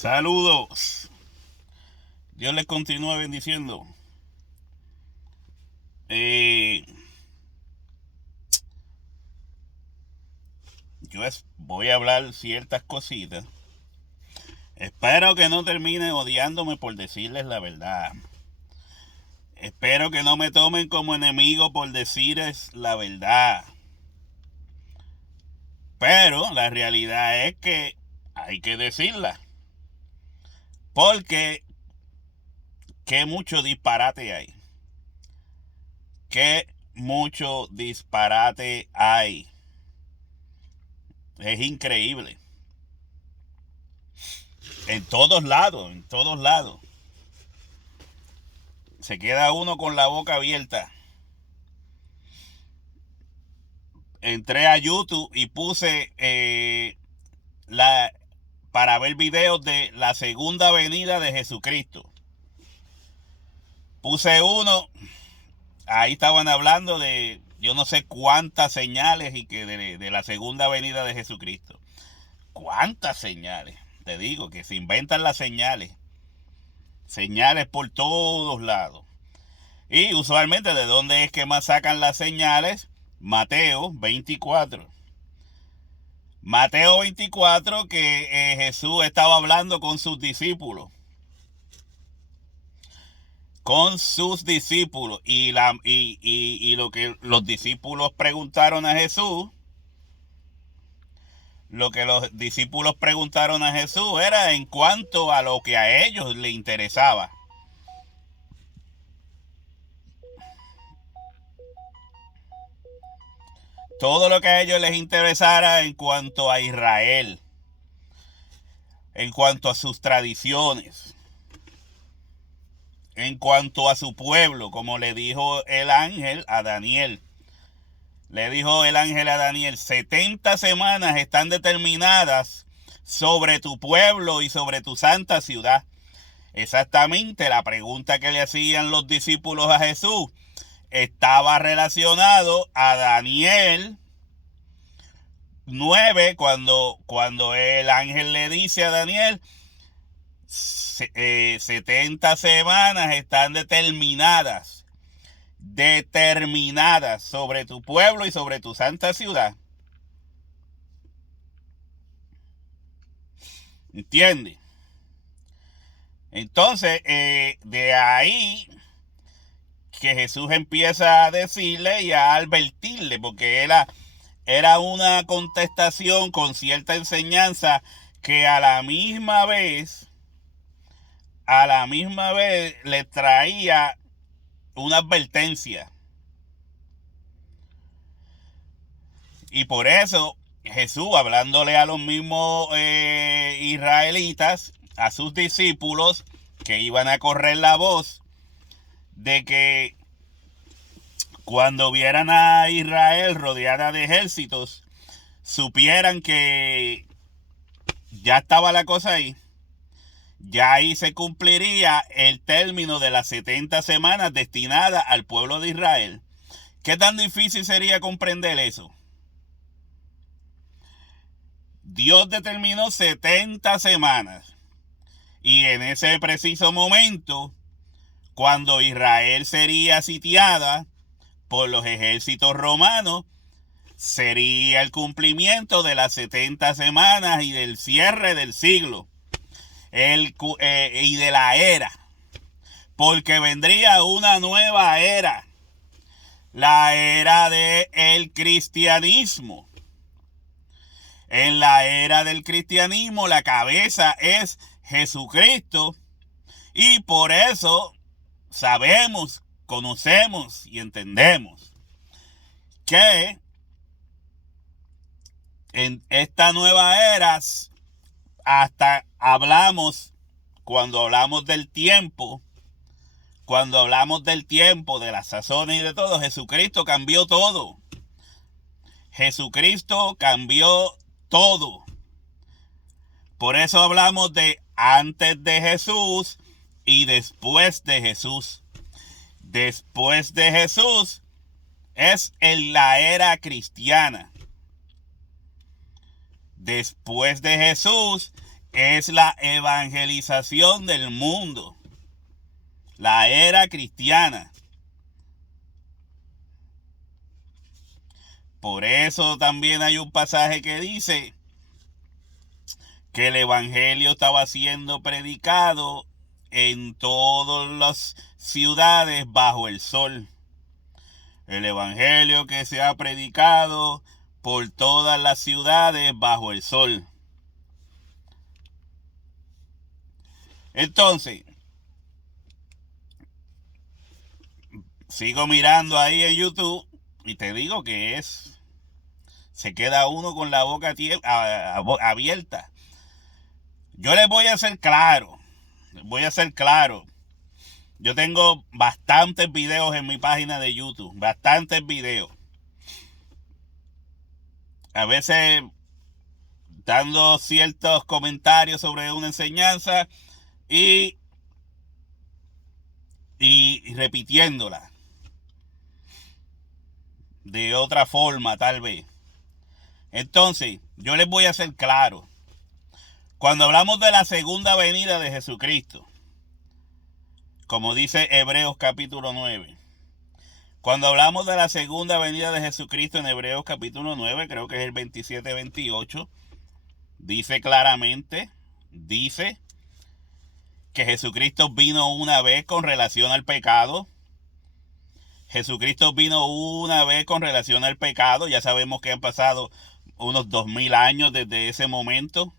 Saludos. Dios les continúe bendiciendo. Voy a hablar ciertas cositas. Espero que no terminen odiándome por decirles la verdad. Espero que no me tomen como enemigo por decirles la verdad. Pero la realidad es que hay que decirla. Porque qué mucho disparate hay. Qué mucho disparate hay. Es increíble. En todos lados. Se queda uno con la boca abierta. Entré a YouTube y puse para ver videos de la segunda venida de Jesucristo. Puse uno, ahí estaban hablando de yo no sé cuántas señales y que de la segunda venida de Jesucristo. ¿Cuántas señales? Te digo que se inventan las señales. Señales por todos lados. Y usualmente, ¿de dónde es que más sacan las señales? Mateo 24. Mateo 24, que Jesús estaba hablando con sus discípulos. Y lo que los discípulos preguntaron a Jesús, era en cuanto a lo que a ellos les interesaba. Todo lo que a ellos les interesara en cuanto a Israel, en cuanto a sus tradiciones, en cuanto a su pueblo, como le dijo el ángel a Daniel. 70 semanas están determinadas sobre tu pueblo y sobre tu santa ciudad. Exactamente la pregunta que le hacían los discípulos a Jesús estaba relacionado a Daniel 9, cuando el ángel le dice a Daniel 70 semanas están determinadas sobre tu pueblo y sobre tu santa ciudad. ¿Entiendes? Entonces, de ahí que Jesús empieza a decirle y a advertirle, porque era una contestación con cierta enseñanza que a la misma vez le traía una advertencia. Y por eso Jesús, hablándole a los mismos israelitas, a sus discípulos que iban a correr la voz de que cuando vieran a Israel rodeada de ejércitos, supieran que ya estaba la cosa ahí. Ya ahí se cumpliría el término de las 70 semanas destinadas al pueblo de Israel. ¿Qué tan difícil sería comprender eso? Dios determinó 70 semanas. Y en ese preciso momento, cuando Israel sería sitiada por los ejércitos romanos, sería el cumplimiento de las 70 semanas y del cierre del siglo y de la era, porque vendría una nueva era, la era del cristianismo. En la era del cristianismo la cabeza es Jesucristo, y por eso sabemos, conocemos y entendemos que en esta nueva era, hasta cuando hablamos del tiempo, de las sazones y de todo, Jesucristo cambió todo. Jesucristo cambió todo. Por eso hablamos de antes de Jesús y después de Jesús. Después de Jesús es en la era cristiana. Después de Jesús es la evangelización del mundo, la era cristiana. Por eso también hay un pasaje que dice que el evangelio estaba siendo predicado en todas las ciudades bajo el sol. El evangelio que se ha predicado por todas las ciudades bajo el sol. Entonces, sigo mirando ahí en YouTube y te digo que se queda uno con la boca abierta. Yo les voy a ser claro. Yo tengo bastantes videos en mi página de YouTube. Bastantes videos. A veces dando ciertos comentarios sobre una enseñanza y repitiéndola de otra forma, tal vez. Entonces, yo les voy a ser claro. Cuando hablamos de la segunda venida de Jesucristo, como dice Hebreos capítulo 9, cuando hablamos de la segunda venida de Jesucristo en Hebreos capítulo 9, creo que es el 27-28, dice claramente, que Jesucristo vino una vez con relación al pecado. Jesucristo vino una vez con relación al pecado. Ya sabemos que han pasado unos 2000 años desde ese momento.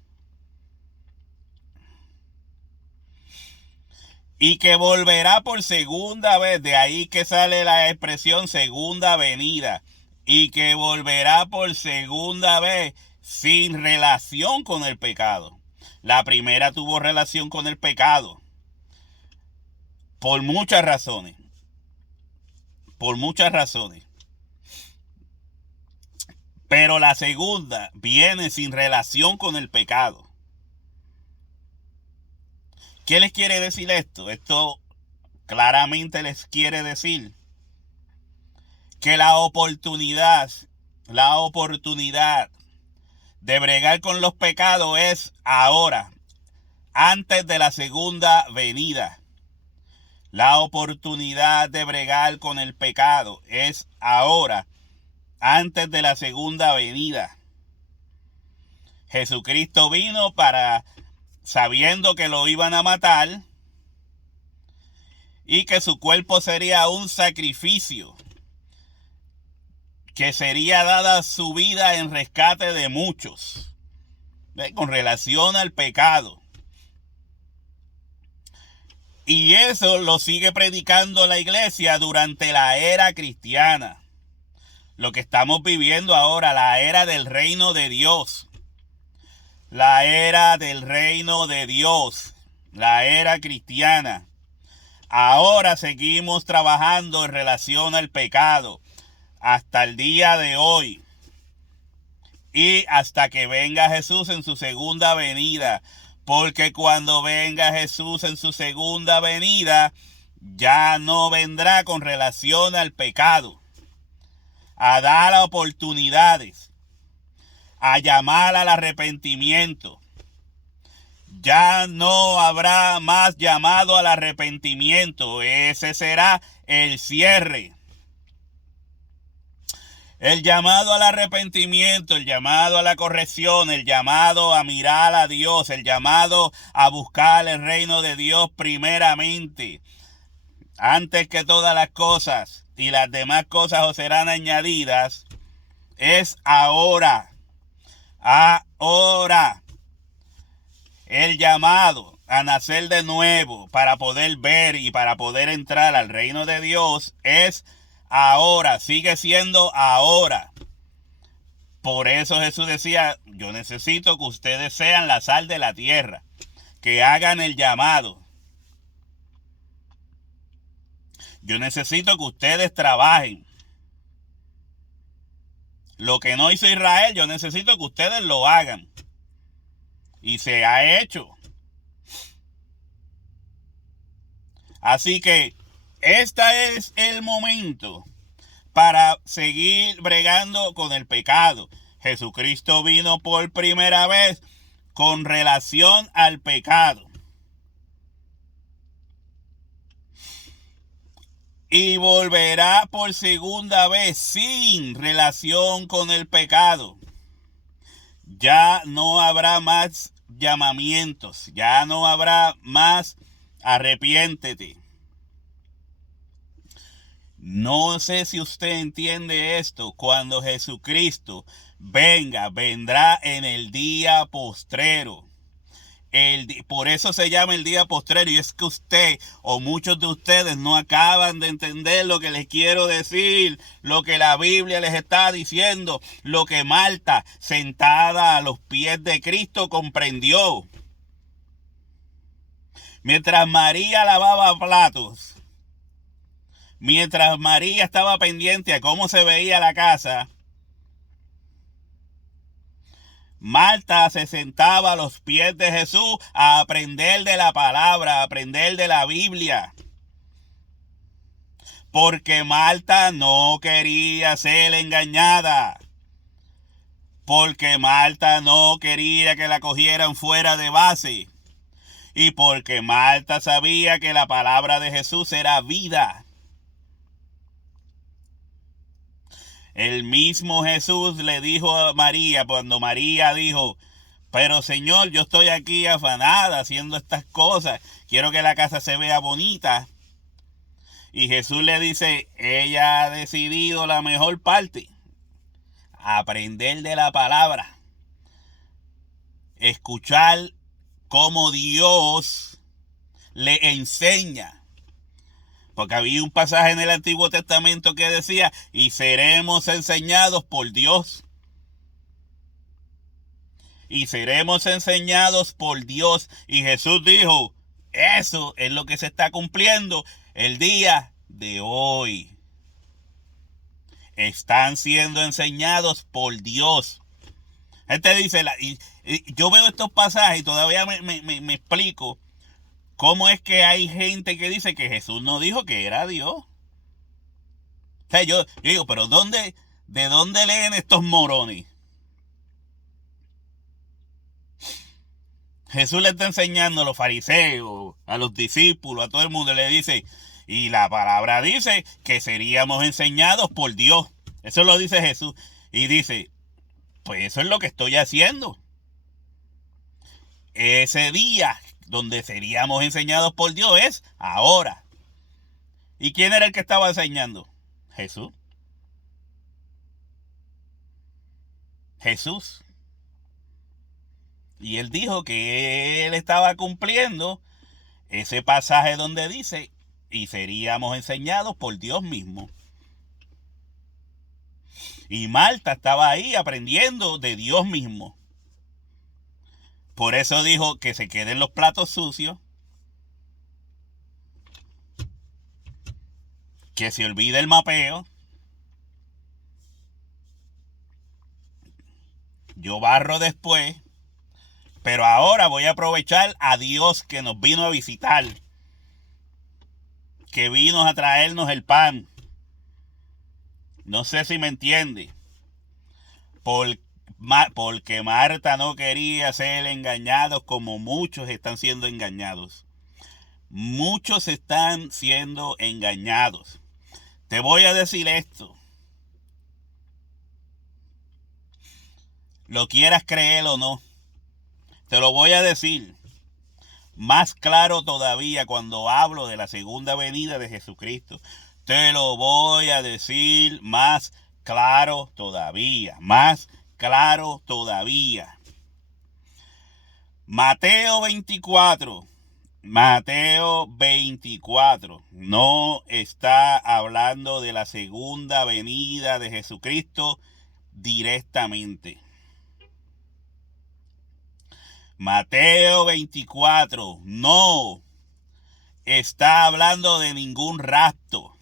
Y que volverá por segunda vez. De ahí que sale la expresión segunda venida. Y que volverá por segunda vez sin relación con el pecado. La primera tuvo relación con el pecado. Por muchas razones. Pero la segunda viene sin relación con el pecado. ¿Qué les quiere decir esto? Esto claramente les quiere decir que la oportunidad de bregar con los pecados es ahora, antes de la segunda venida. La oportunidad de bregar con el pecado es ahora, antes de la segunda venida. Jesucristo vino sabiendo que lo iban a matar y que su cuerpo sería un sacrificio, que sería dada su vida en rescate de muchos, con relación al pecado. Y eso lo sigue predicando la iglesia durante la era cristiana. Lo que estamos viviendo ahora, la era del reino de Dios. La era del reino de Dios. La era cristiana. Ahora seguimos trabajando en relación al pecado. Hasta el día de hoy. Y hasta que venga Jesús en su segunda venida. Porque cuando venga Jesús en su segunda venida, ya no vendrá con relación al pecado, a dar oportunidades, a llamar al arrepentimiento. Ya no habrá más llamado al arrepentimiento. Ese será el cierre. El llamado al arrepentimiento, el llamado a la corrección, el llamado a mirar a Dios, el llamado a buscar el reino de Dios primeramente, antes que todas las cosas, y las demás cosas os serán añadidas, es ahora. Ahora. El llamado a nacer de nuevo para poder ver y para poder entrar al reino de Dios es ahora, sigue siendo ahora. Por eso Jesús decía, yo necesito que ustedes sean la sal de la tierra, que hagan el llamado. Yo necesito que ustedes trabajen. Lo que no hizo Israel, yo necesito que ustedes lo hagan. Y se ha hecho. Así que este es el momento para seguir bregando con el pecado. Jesucristo vino por primera vez con relación al pecado. Y volverá por segunda vez sin relación con el pecado. Ya no habrá más llamamientos, ya no habrá más arrepiéntete. No sé si usted entiende esto. Cuando Jesucristo vendrá en el día postrero. Por eso se llama el día postrero, y es que usted o muchos de ustedes no acaban de entender lo que les quiero decir, lo que la Biblia les está diciendo, lo que Marta, sentada a los pies de Cristo, comprendió. Mientras María lavaba platos, mientras María estaba pendiente a cómo se veía la casa, Marta se sentaba a los pies de Jesús a aprender de la palabra, a aprender de la Biblia. Porque Marta no quería ser engañada. Porque Marta no quería que la cogieran fuera de base. Y porque Marta sabía que la palabra de Jesús era vida. El mismo Jesús le dijo a María, cuando María dijo: pero Señor, yo estoy aquí afanada haciendo estas cosas, quiero que la casa se vea bonita. Y Jesús le dice: ella ha decidido la mejor parte, aprender de la palabra, escuchar cómo Dios le enseña. Porque había un pasaje en el Antiguo Testamento que decía: y seremos enseñados por Dios. Y seremos enseñados por Dios. Y Jesús dijo: eso es lo que se está cumpliendo el día de hoy. Están siendo enseñados por Dios. Este dice, yo veo estos pasajes y todavía me explico cómo es que hay gente que dice que Jesús no dijo que era Dios. O sea, yo digo, pero ¿de dónde leen estos morones? Jesús le está enseñando a los fariseos, a los discípulos, a todo el mundo. Le dice, y la palabra dice que seríamos enseñados por Dios. Eso lo dice Jesús. Y dice, pues eso es lo que estoy haciendo. Ese día donde seríamos enseñados por Dios es ahora. ¿Y quién era el que estaba enseñando? Jesús. Jesús. Y él dijo que él estaba cumpliendo ese pasaje donde dice, y seríamos enseñados por Dios mismo. Y Marta estaba ahí aprendiendo de Dios mismo. Por eso dijo que se queden los platos sucios, que se olvide el mapeo. Yo barro después, pero ahora voy a aprovechar a Dios que nos vino a visitar, que vino a traernos el pan. No sé si me entiende. Porque Marta no quería ser engañados como muchos están siendo engañados. Muchos están siendo engañados. Te voy a decir esto. Lo quieras creer o no, te lo voy a decir más claro todavía cuando hablo de la segunda venida de Jesucristo. Te lo voy a decir más claro todavía, más claro todavía. Mateo 24 no está hablando de la segunda venida de Jesucristo directamente. Mateo 24 no está hablando de ningún rapto.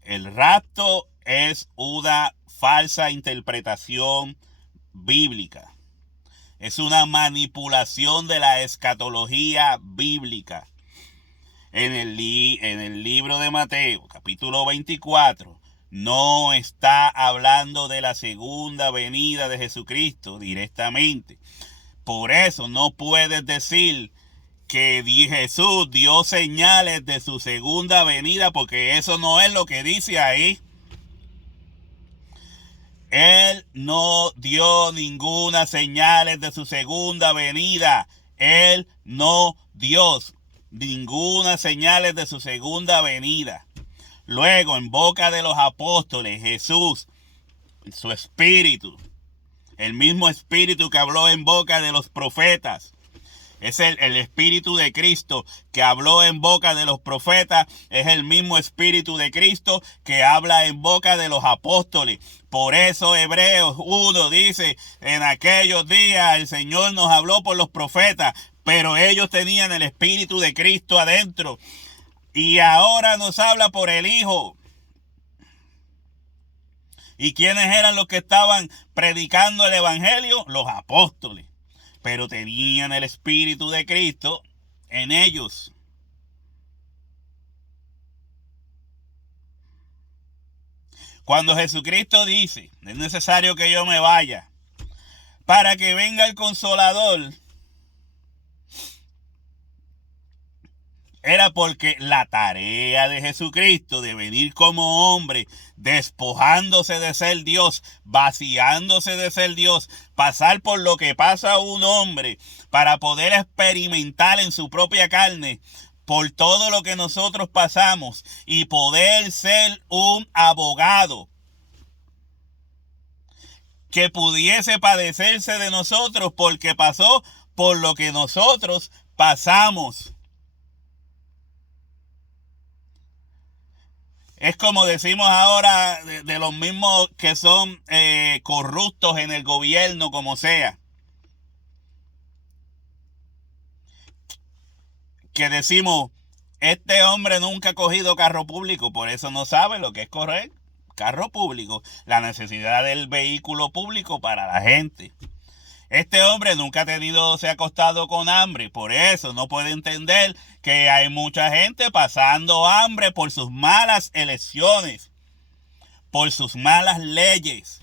El rapto es una falsa interpretación bíblica. Es una manipulación de la escatología bíblica. En el libro de Mateo, capítulo 24, no está hablando de la segunda venida de Jesucristo directamente. Por eso no puedes decir que Jesús dio señales de su segunda venida, porque eso no es lo que dice ahí. Él no dio ninguna señales de su segunda venida. Él no dio ninguna señales de su segunda venida. Luego, en boca de los apóstoles, Jesús, su espíritu, el mismo espíritu que habló en boca de los profetas, es el espíritu de Cristo que habló en boca de los profetas, es el mismo espíritu de Cristo que habla en boca de los apóstoles. Por eso Hebreos 1 dice, en aquellos días el Señor nos habló por los profetas, pero ellos tenían el espíritu de Cristo adentro. Y ahora nos habla por el Hijo. ¿Y quiénes eran los que estaban predicando el evangelio? Los apóstoles. Pero tenían el espíritu de Cristo en ellos. Cuando Jesucristo dice, es necesario que yo me vaya para que venga el Consolador, era porque la tarea de Jesucristo de venir como hombre, despojándose de ser Dios, vaciándose de ser Dios, pasar por lo que pasa un hombre para poder experimentar en su propia carne por todo lo que nosotros pasamos y poder ser un abogado que pudiese padecerse de nosotros porque pasó por lo que nosotros pasamos. Es como decimos ahora de los mismos que son corruptos en el gobierno, como sea. Que decimos, este hombre nunca ha cogido carro público, por eso no sabe lo que es correr carro público, la necesidad del vehículo público para la gente. Este hombre nunca se ha acostado con hambre, por eso no puede entender que hay mucha gente pasando hambre por sus malas elecciones, por sus malas leyes,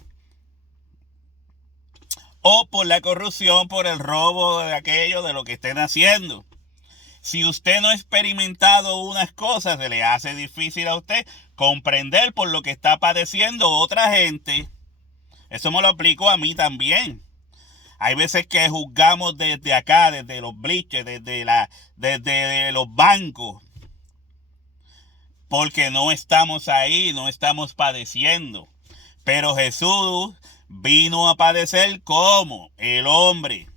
o por la corrupción, por el robo de aquello, de lo que estén haciendo. Si usted no ha experimentado unas cosas, se le hace difícil a usted comprender por lo que está padeciendo otra gente. Eso me lo aplico a mí también. Hay veces que juzgamos desde acá, desde los bleachers, desde los bancos, porque no estamos ahí, no estamos padeciendo. Pero Jesús vino a padecer como el hombre.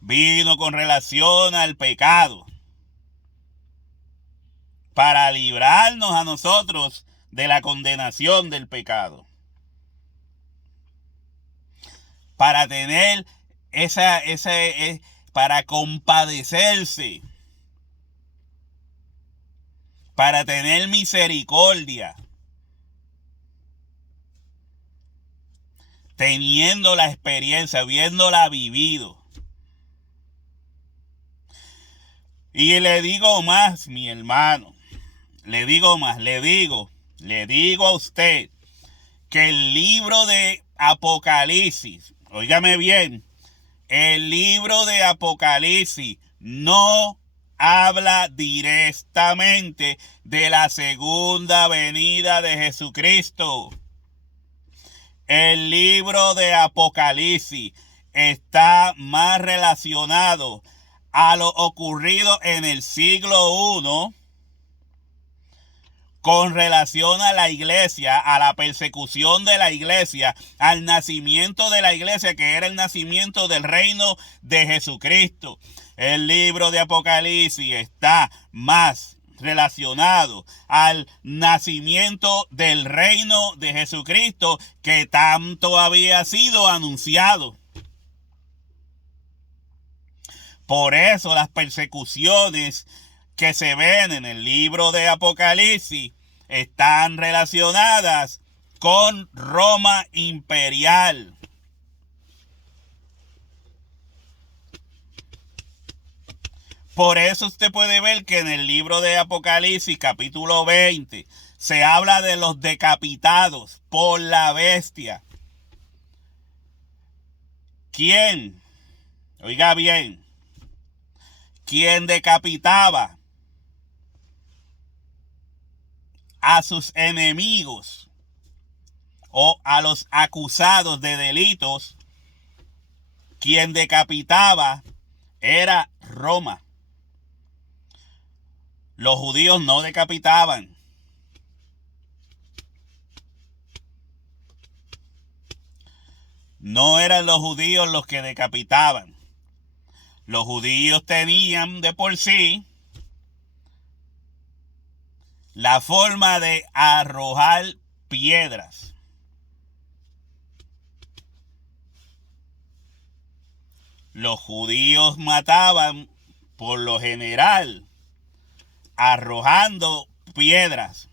Vino con relación al pecado para librarnos a nosotros de la condenación del pecado. Para tener para compadecerse, para tener misericordia, teniendo la experiencia, habiéndola vivido. Y le digo más, mi hermano, le digo a usted que el libro de Apocalipsis, óigame bien, el libro de Apocalipsis no habla directamente de la segunda venida de Jesucristo. El libro de Apocalipsis está más relacionado a lo ocurrido en el siglo I con relación a la iglesia, a la persecución de la iglesia, al nacimiento de la iglesia, que era el nacimiento del reino de Jesucristo. El libro de Apocalipsis está más relacionado al nacimiento del reino de Jesucristo que tanto había sido anunciado. Por eso las persecuciones que se ven en el libro de Apocalipsis están relacionadas con Roma imperial. Por eso usted puede ver que en el libro de Apocalipsis, capítulo 20, se habla de los decapitados por la bestia. ¿Quién? Oiga bien. ¿Quién decapitaba a sus enemigos o a los acusados de delitos? Quien decapitaba era Roma. Los judíos no decapitaban. No eran los judíos los que decapitaban. Los judíos tenían de por sí la forma de arrojar piedras. Los judíos mataban por lo general arrojando piedras.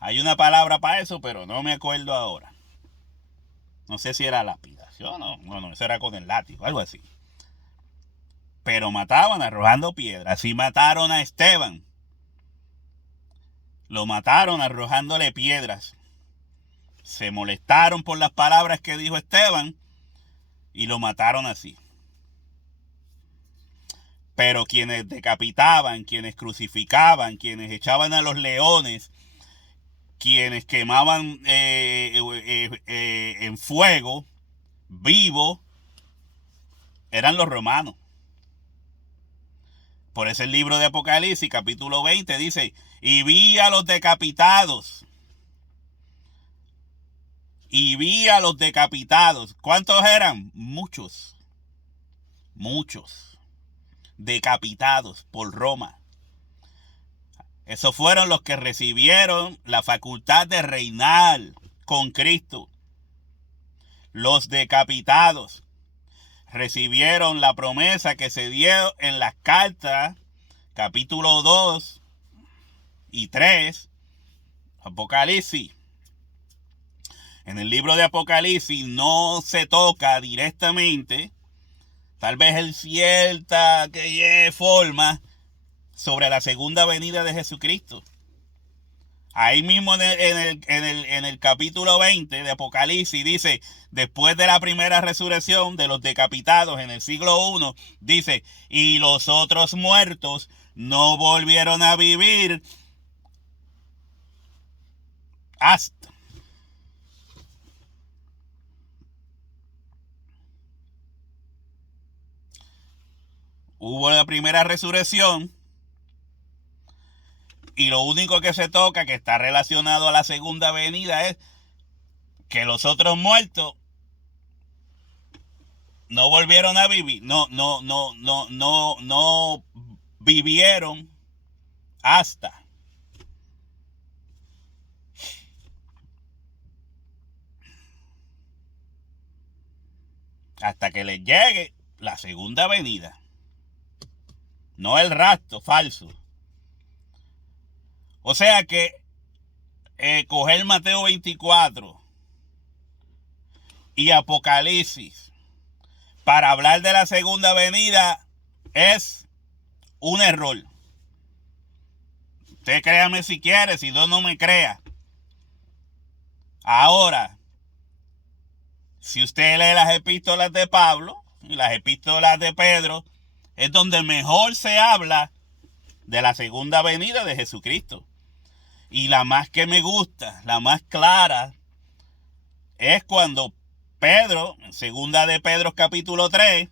Hay una palabra para eso, pero no me acuerdo ahora. No sé si era lapidación o no, eso era con el látigo, algo así. Pero mataban arrojando piedras. Así mataron a Esteban. Lo mataron arrojándole piedras. Se molestaron por las palabras que dijo Esteban y lo mataron así. Pero quienes decapitaban, quienes crucificaban, quienes echaban a los leones, quienes quemaban en fuego vivo, eran los romanos. Por eso el libro de Apocalipsis, capítulo 20, dice, y vi a los decapitados. Y vi a los decapitados. ¿Cuántos eran? Muchos. Muchos. Decapitados por Roma. Esos fueron los que recibieron la facultad de reinar con Cristo. Los decapitados recibieron la promesa que se dio en las cartas, capítulo 2 y 3, Apocalipsis. En el libro de Apocalipsis no se toca directamente, tal vez en cierta forma, sobre la segunda venida de Jesucristo. Ahí mismo en el capítulo 20 de Apocalipsis dice, después de la primera resurrección de los decapitados en el siglo I, dice, y los otros muertos no volvieron a vivir hasta. Hubo la primera resurrección y lo único que se toca, que está relacionado a la segunda venida, es que los otros muertos no volvieron a vivir, no vivieron hasta que les llegue la segunda venida. No el rapto falso. O sea que coger Mateo 24 y Apocalipsis para hablar de la segunda venida es un error. Usted créame si quiere, si no me crea. Ahora, si usted lee las epístolas de Pablo y las epístolas de Pedro, es donde mejor se habla de la segunda venida de Jesucristo. Y la más que me gusta, la más clara, es cuando Pedro, en segunda de Pedro capítulo 3,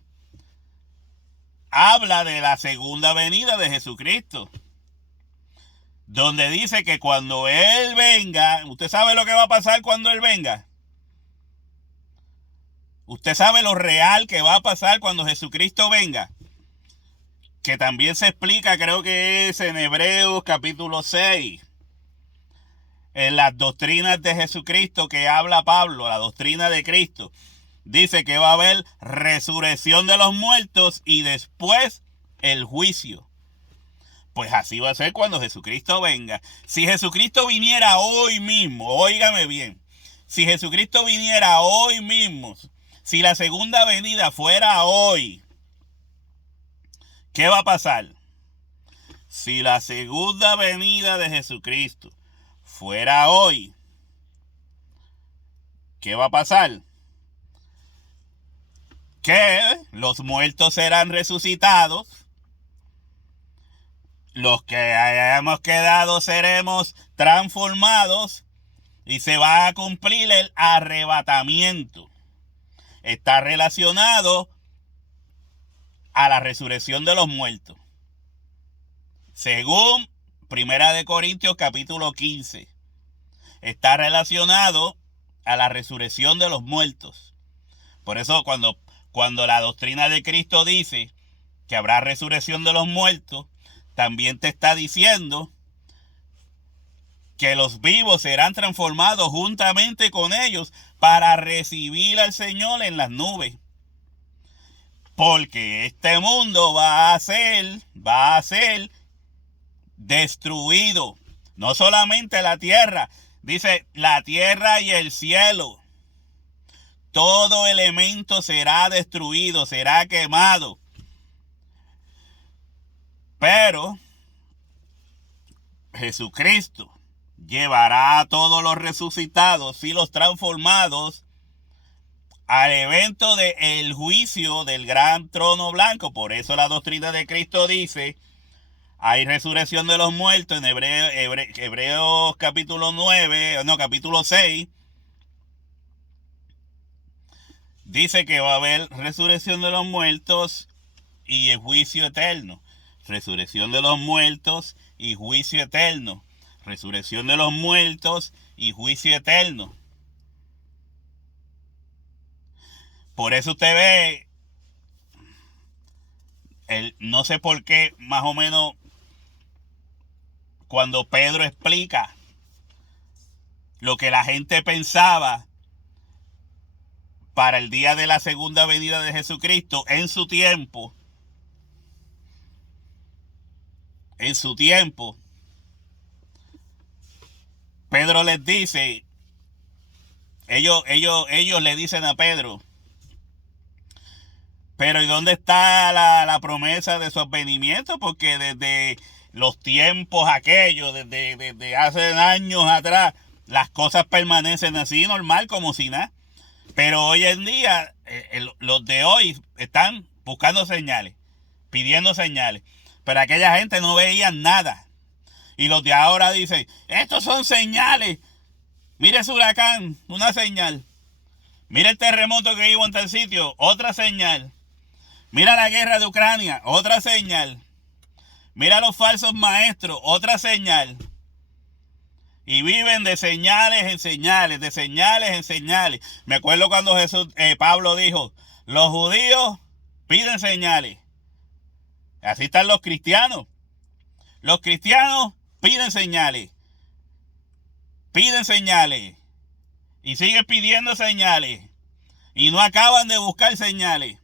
habla de la segunda venida de Jesucristo. Donde dice que cuando Él venga, ¿usted sabe lo que va a pasar cuando Él venga? ¿Usted sabe lo real que va a pasar cuando Jesucristo venga? Que también se explica, creo que es en Hebreos capítulo 6. En las doctrinas de Jesucristo que habla Pablo, la doctrina de Cristo, dice que va a haber resurrección de los muertos y después el juicio. Pues así va a ser cuando Jesucristo venga. Si Jesucristo viniera hoy mismo, óigame bien, si Jesucristo viniera hoy mismo, si la segunda venida fuera hoy, ¿qué va a pasar? Si la segunda venida de Jesucristo fuera hoy, ¿qué va a pasar? Que los muertos serán resucitados, los que hayamos quedado seremos transformados y se va a cumplir el arrebatamiento. Está relacionado a la resurrección de los muertos. Según 1 Corintios capítulo 15, está relacionado a la resurrección de los muertos. Por eso cuando la doctrina de Cristo dice que habrá resurrección de los muertos, también te está diciendo que los vivos serán transformados juntamente con ellos para recibir al Señor en las nubes. Porque este mundo va a ser destruido. No solamente la tierra, dice la tierra y el cielo. Todo elemento será destruido, será quemado. Pero Jesucristo llevará a todos los resucitados y los transformados al evento del juicio del gran trono blanco. Por eso la doctrina de Cristo dice, hay resurrección de los muertos en Hebreos capítulo 6. Dice que va a haber resurrección de los muertos y el juicio eterno. Resurrección de los muertos y juicio eterno. Resurrección de los muertos y juicio eterno. Por eso usted ve, no sé por qué, más o menos, cuando Pedro explica lo que la gente pensaba para el día de la segunda venida de Jesucristo, en su tiempo, Pedro les dice, ellos le dicen a Pedro, pero ¿y dónde está la promesa de su advenimiento? Porque desde los tiempos aquellos, desde hace años atrás, las cosas permanecen así, normal, como si nada. Pero hoy en día, los de hoy están buscando señales, pidiendo señales. Pero aquella gente no veía nada. Y los de ahora dicen, estos son señales. Mire ese huracán, una señal. Mira el terremoto que hubo en tal sitio, otra señal. Mira la guerra de Ucrania, otra señal. Mira los falsos maestros, otra señal. Y viven de señales en señales, de señales en señales. Me acuerdo cuando Pablo dijo, los judíos piden señales. Así están los cristianos. Los cristianos piden señales. Piden señales. Y siguen pidiendo señales. Y no acaban de buscar señales.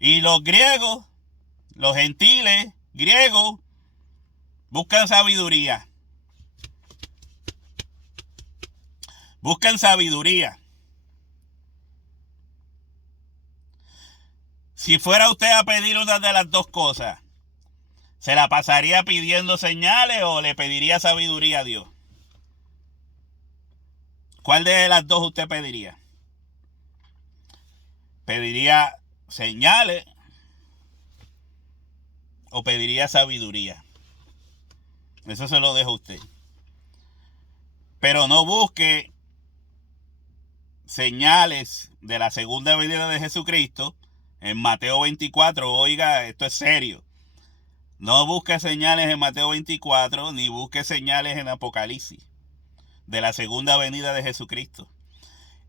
Y los griegos, los gentiles griegos, buscan sabiduría. Buscan sabiduría. Si fuera usted a pedir una de las dos cosas, ¿se la pasaría pidiendo señales o le pediría sabiduría a Dios? ¿Cuál de las dos usted pediría? ¿Pediría señales o pediría sabiduría? Eso se lo dejo a usted. Pero no busque señales de la segunda venida de Jesucristo en Mateo 24. Oiga, esto es serio. No busque señales en Mateo 24 ni busque señales en Apocalipsis de la segunda venida de Jesucristo.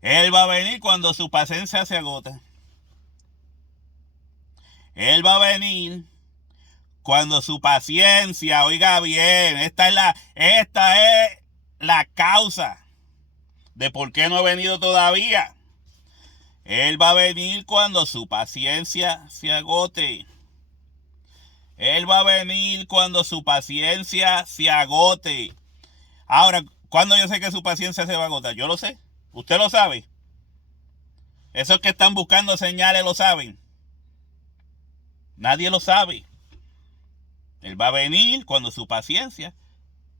Él va a venir cuando su paciencia se agota. Él va a venir cuando su paciencia, oiga bien, esta es la causa de por qué no ha venido todavía. Él va a venir cuando su paciencia se agote. Él va a venir cuando su paciencia se agote. Ahora, ¿cuándo yo sé que su paciencia se va a agotar? Yo lo sé. ¿Usted lo sabe? Esos que están buscando señales lo saben. Nadie lo sabe. Él va a venir cuando su paciencia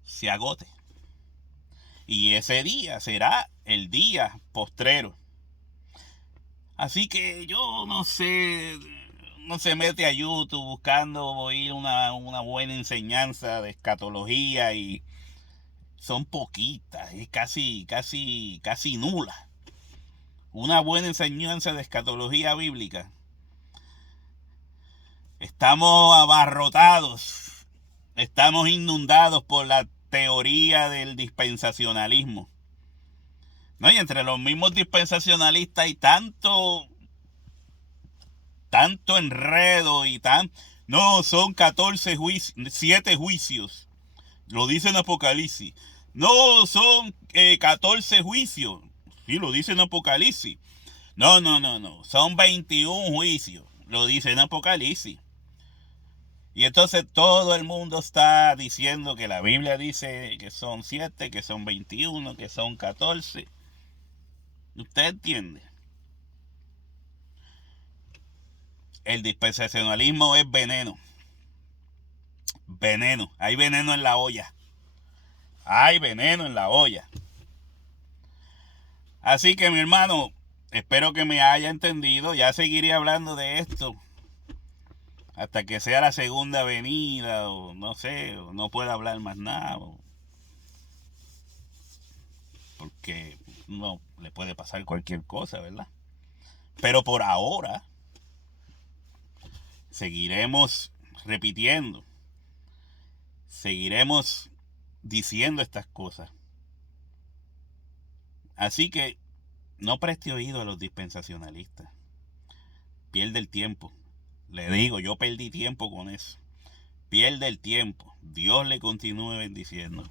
se agote. Y ese día será el día postrero. Así que yo no sé, no se mete a YouTube buscando oír una buena enseñanza de escatología y son poquitas, es casi nula. Una buena enseñanza de escatología bíblica. Estamos abarrotados, estamos inundados por la teoría del dispensacionalismo. ¿No? Y entre los mismos dispensacionalistas hay tanto enredo y no, son 14 juicios, 7 juicios. Lo dice en Apocalipsis. No, son 14 juicios. Sí, lo dice en Apocalipsis. No. Son 21 juicios. Lo dice en Apocalipsis. Y entonces todo el mundo está diciendo que la Biblia dice que son 7, que son 21, que son 14. ¿Usted entiende? El dispensacionalismo es veneno. Veneno. Hay veneno en la olla. Hay veneno en la olla. Así que mi hermano, espero que me haya entendido. Ya seguiré hablando de esto hasta que sea la segunda venida, o no sé, o no pueda hablar más nada, porque no le puede pasar cualquier cosa, ¿verdad? Pero por ahora seguiremos repitiendo, seguiremos diciendo estas cosas. Así que no preste oído a los dispensacionalistas. Pierde el tiempo. Le digo, yo perdí tiempo con eso. Pierde el tiempo. Dios le continúe bendiciendo.